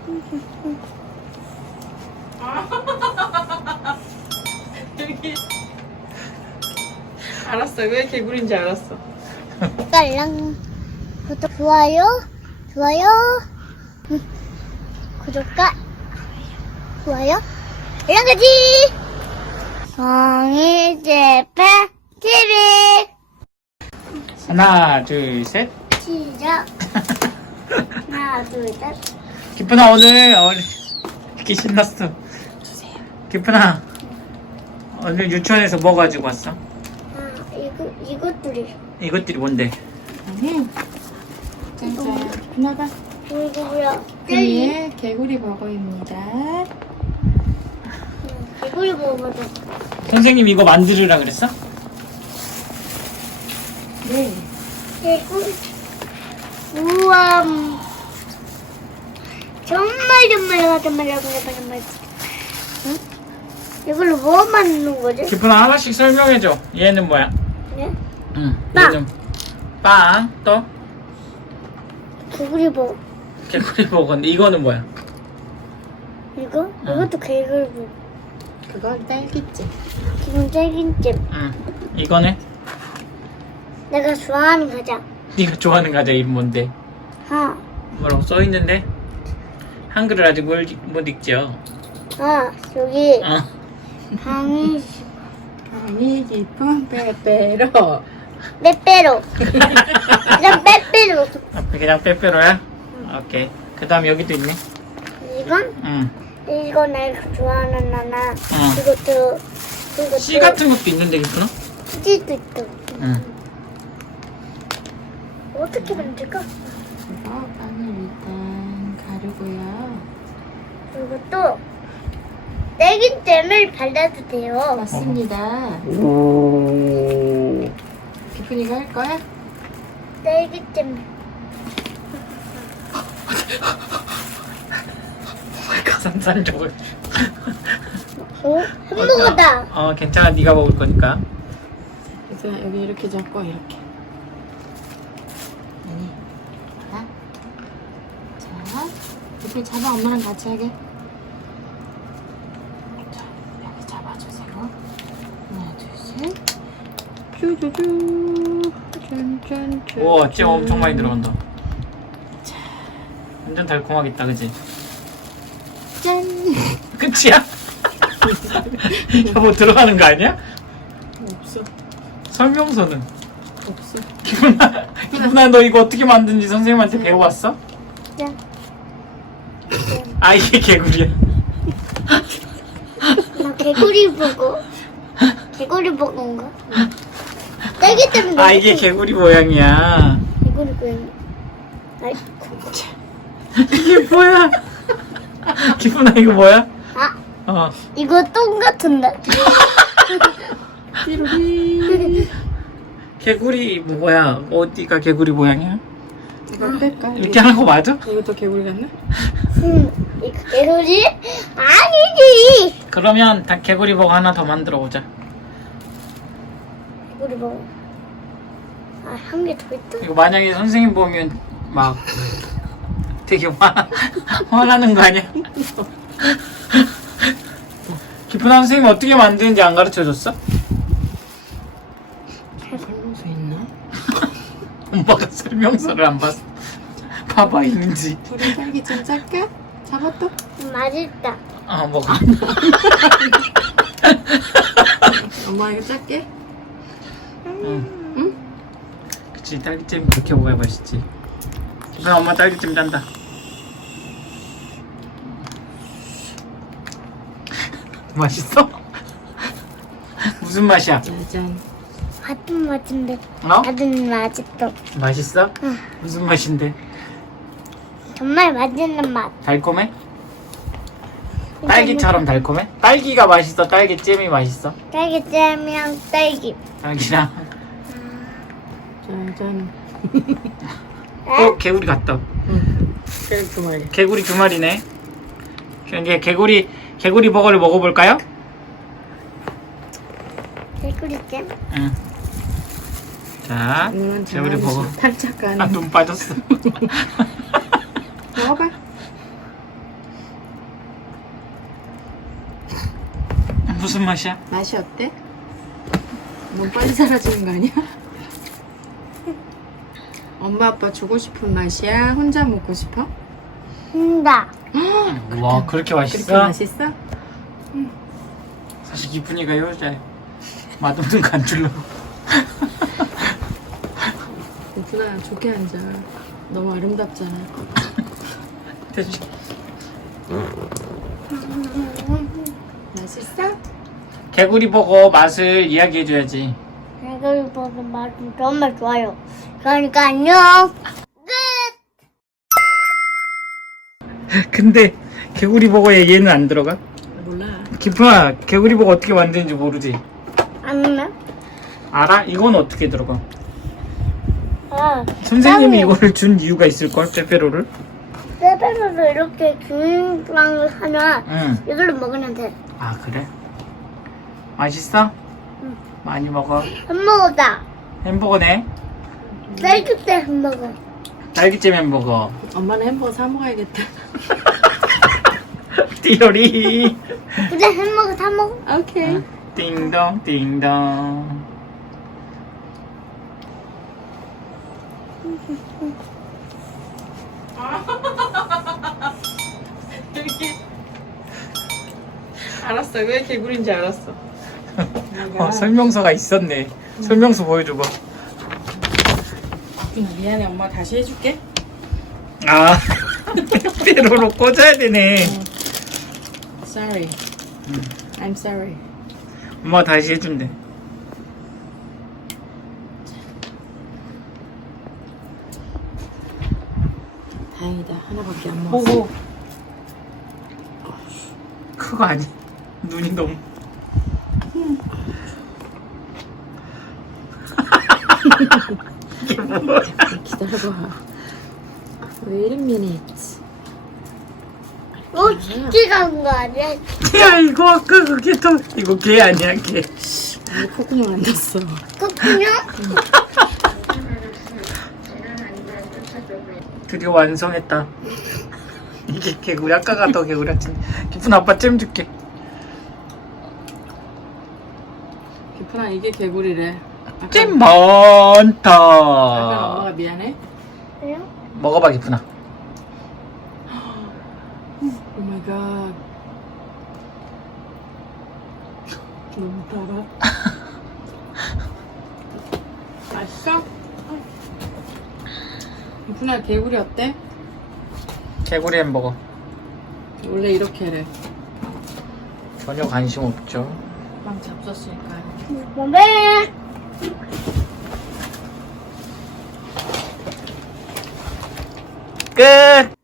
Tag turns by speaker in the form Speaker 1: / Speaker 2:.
Speaker 1: 여기. 알았어. 왜 개구리인지 알았어.
Speaker 2: 깔랑. 구독, 좋아요. 구독과 좋아요. 이런 거지. 성희재패 TV.
Speaker 3: 하나, 둘, 셋.
Speaker 2: 시작. 하나, 둘, 셋.
Speaker 3: 기쁜아, 오늘 이렇게 신났어.
Speaker 1: 주세요.
Speaker 3: 기쁜아, 오늘 유치원에서 뭐 가지고 왔어?
Speaker 2: 이것들이.
Speaker 3: 이것들이 뭔데?
Speaker 1: 아니. 짠짠. 나봐.
Speaker 2: 이거 뭐야?
Speaker 1: 예, 개구리 버거입니다.
Speaker 2: 개구리 먹어보자.
Speaker 3: 선생님 이거 만들으라 그랬어?
Speaker 1: 네.
Speaker 2: 개구리. 우와. 정말. 응? 이걸로 뭐 만드는 거지?
Speaker 3: 기쁜아, 하나씩 설명해줘. 얘는 뭐야?
Speaker 2: 네?
Speaker 3: 응.
Speaker 2: 빵.
Speaker 3: 얘는 빵. 또
Speaker 2: 개구리 먹어.
Speaker 3: 개구리 버거인데 이거는 뭐야?
Speaker 2: 이거? 이것도 개구리 먹어.
Speaker 1: 그건 딸기찜.
Speaker 2: 기본 짤긴찜.
Speaker 3: 응. 이거는
Speaker 2: 내가 좋아하는 과자.
Speaker 3: 네가 좋아하는 과자 이름 뭔데? 뭐라고 써 있는데 한글을 아직 못 읽죠?
Speaker 2: 여기
Speaker 3: 어.
Speaker 2: 방이
Speaker 1: 강이 깊은 빼빼로.
Speaker 2: 빼빼로. 그냥 빼빼로.
Speaker 3: 그냥 빼빼로야? 오케이. 그 다음 여기도 있네.
Speaker 2: 이건?
Speaker 3: 응.
Speaker 2: 이거 내가 좋아하는 하나.
Speaker 3: 응.
Speaker 2: 이것도
Speaker 3: 씨 같은 것도 있는데 기쁜아?
Speaker 2: 치즈도 있고.
Speaker 3: 응.
Speaker 2: 어떻게 만들까?
Speaker 1: 그래서 빵을 일단 가르고요.
Speaker 2: 그리고 또 딸기잼을 발라도 돼요.
Speaker 1: 맞습니다.
Speaker 3: 오.
Speaker 1: 기쁜이가 할 거야?
Speaker 2: 딸기잼.
Speaker 3: 가산산족을.
Speaker 2: 햄버거다.
Speaker 3: 괜찮아. 네가 먹을 거니까.
Speaker 1: 그래서 여기 이렇게 잡고 이렇게. 아니. 자, 기쁜이 잡아. 엄마랑 같이 하게. 자, 여기 잡아주세요. 하나, 둘, 셋. 쭈쭈쭈. 짠짠짠.
Speaker 3: 우와, 잼 엄청 많이 들어간다. 완전 달콤하겠다, 그치?
Speaker 1: 짠.
Speaker 3: 끝이야? 뭐 들어가는 거 아니야?
Speaker 1: 없어.
Speaker 3: 설명서는?
Speaker 1: 없어.
Speaker 3: 기분아, 너 이거 어떻게 만드는지 선생님한테 배워왔어?
Speaker 2: 짠.
Speaker 3: 이게 개구리야.
Speaker 2: 나 개구리 버거인가? 딸기잼.
Speaker 3: 이게 개구리 모양이야.
Speaker 2: 개구리 고양이. 아이,
Speaker 3: 이게 뭐야? 기분아, 이거 뭐야?
Speaker 2: 이거 똥 같은데.
Speaker 1: 띠로리.
Speaker 3: 개구리 뭐야? 어디가 개구리 모양이야?
Speaker 1: 이거 뺄까?
Speaker 3: 이렇게 하는 거 맞아?
Speaker 1: 이것도 개구리 같나?
Speaker 2: 이거 개구리? 아니지.
Speaker 3: 그러면 다 개구리 버거 하나 더 만들어 보자.
Speaker 2: 개구리 버거. 한 개 더 있다.
Speaker 3: 이거 만약에 선생님 보면 막 되게 화나는 거 아니야? 기쁜아, 선생님 어떻게 만드는지 안 가르쳐 줬어?
Speaker 1: 설명서 있나?
Speaker 3: 엄마가 설명서를 안 봤어. 봐봐, 있는지.
Speaker 1: 둘이 딸기찜 짤까? 잡았다.
Speaker 2: 맛있다.
Speaker 3: 먹어.
Speaker 1: 엄마 이거 짤게.
Speaker 3: 응.
Speaker 1: 응?
Speaker 3: 그치, 딸기잼 그렇게 먹어야 맛있지. 기쁜아, 엄마 딸기잼 짠다. 맛있어? 무슨 맛이야?
Speaker 1: 짜잔.
Speaker 2: 같은 맛인데.
Speaker 3: 어?
Speaker 2: 같은 맛있어.
Speaker 3: 맛있어?
Speaker 2: 응.
Speaker 3: 무슨 맛인데?
Speaker 2: 정말 맛있는 맛.
Speaker 3: 달콤해? 딸기처럼 달콤해? 딸기가 맛있어? 딸기잼이 맛있어?
Speaker 2: 딸기잼이랑 딸기.
Speaker 3: 딸기랑
Speaker 1: 짜잔.
Speaker 3: 개구리 같다.
Speaker 1: 응. 그래 두 마리.
Speaker 3: 개구리 두 마리네. 이제 개구리 버거를 먹어볼까요?
Speaker 2: 개구리잼.
Speaker 3: 응. 자,
Speaker 1: 이건
Speaker 3: 개구리 버거. 아,
Speaker 1: 음, 잘
Speaker 3: 네.
Speaker 1: 음.
Speaker 3: 아,
Speaker 1: 가네. 눈.
Speaker 3: 눈 빠졌어.
Speaker 1: 먹어봐.
Speaker 3: 무슨 맛이야?
Speaker 1: 맛이 어때? 너무 빨리 사라지는 거 아니야? 엄마 아빠 주고 싶은 맛이야? 혼자 먹고 싶어?
Speaker 2: 나.
Speaker 3: 와 그렇게 맛있어?
Speaker 1: 그렇게 맛있어?
Speaker 3: 사실 기쁜이가 효자야. 맛없는 거 안 주려고.
Speaker 1: 예쁘다. 좋게 앉아. 너무 아름답잖아.
Speaker 3: 됐지?
Speaker 1: 맛있어?
Speaker 3: 개구리 버거 맛을 이야기해줘야지.
Speaker 2: 이걸 보고 맛은 정말 좋아요. 그러니까 안녕.
Speaker 3: 근데 개구리 버거에 얘는 안 들어가?
Speaker 1: 몰라.
Speaker 3: 기쁜아 개구리 버거 어떻게 만드는지 모르지?
Speaker 2: 아니면?
Speaker 3: 알아? 이건 어떻게 들어가?
Speaker 2: 아,
Speaker 3: 선생님이
Speaker 2: 땀이-
Speaker 3: 이거를 준 이유가 있을걸? 빼빼로를?
Speaker 2: 빼빼로도 이렇게 긴 빵을 하면
Speaker 3: 응.
Speaker 2: 이걸로 먹으면 돼.
Speaker 3: 아 그래? 맛있어?
Speaker 2: 응.
Speaker 3: 많이 먹어.
Speaker 2: 햄버거다.
Speaker 3: 햄버거네.
Speaker 2: 딸기때 햄버거.
Speaker 3: 딸기잼 햄버거.
Speaker 1: 엄마는 햄버거 사 먹어야겠다.
Speaker 3: 띠로리.
Speaker 2: 그래 햄버거 사 먹어.
Speaker 1: 오케이.
Speaker 3: 띵동 띵동.
Speaker 1: 알았어. 왜 개구리인지 알았어.
Speaker 3: 설명서가 있었네. 설명서 보여줘봐.
Speaker 1: 미안해. 엄마 다시 해줄게.
Speaker 3: 아 빼빼로로 꽂아야 되네.
Speaker 1: Sorry. I'm sorry.
Speaker 3: 엄마 다시 해준대.
Speaker 1: 다행이다. 하나밖에 안 먹었어.
Speaker 3: 보고. 그거 아니. 눈이 너무. 이게 뭐야?
Speaker 1: 기다려봐. Wait a minute.
Speaker 2: 진짜 간거 아니야?
Speaker 3: 야 이거 아까 그게 더 이거 개 아니야 개.
Speaker 1: 왜 콧구멍 안 났어?
Speaker 2: 그렇군요.
Speaker 3: 드디어 완성했다. 이게 개구리 아까가 더 개구리 같은데. 기쁜 아빠 잼 줄게.
Speaker 1: 기쁜아 이게 개구리래.
Speaker 3: 잼
Speaker 1: 아까
Speaker 3: 많다.
Speaker 1: 엄마가 미안해.
Speaker 2: 그래요?
Speaker 3: 먹어봐 기쁜아.
Speaker 1: 오 마이 갓. 너무 달아. 맛있어? 기쁜아 개구리 어때?
Speaker 3: 개구리 햄버거.
Speaker 1: 원래 이렇게 래
Speaker 3: 전혀 관심 없죠.
Speaker 1: 빵 잡섰으니까.
Speaker 2: 네.
Speaker 3: 끝.